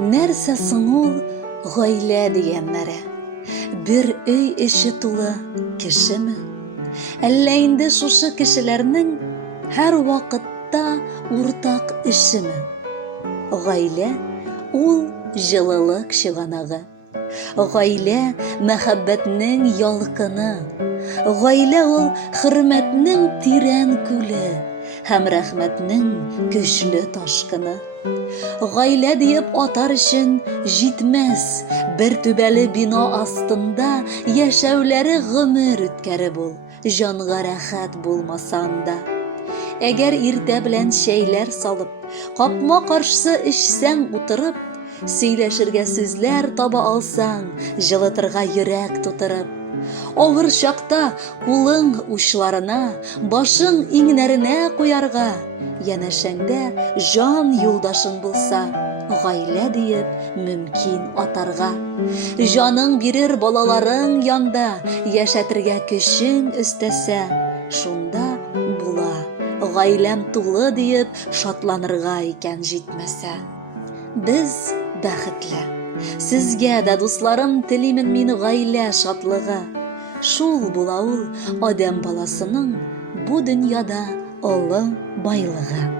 Нәрсә соң ул гаилә дигәннәре? Бер өй эче тулы кешеме? Әллә инде шушы кешеләрнең һәр вакытта уртак эшеме? Гаилә ул җылылык чыганагы. Гаилә мәхәббәтнең ялкыны. Гаилә ул хөрмәтнең тирән күле һәм рәхмәтнең көчле ташкыны. Гаилә диеп атар өчен җитмәс бер түбәле бино астында яшәүләре гомер үткәреп ул, җанга рәхәт булмасан да. Әгәр иртә белән чәйләр салып, капма каршы эчсәң утырып, сөйләшергә сүзләр таба алсаң, җылытырга йөрәк тутырып, авыр чакта кулың учларына, башың иңнәренә куярга, янәшәңдә җан юлдашың булса, гаилә диеп мөмкин атарга. Җаның бирер балаларың янда, яшәтергә көчең өстәсә, шунда була, гаиләм тулы диеп шатланырга икән җитмәсә. Без бәхетле. Сезгә дә, дусларым, телимен мин гаилә шатлыгы. Шул була ул адәм баласының бу дөньяда олы байлыгы.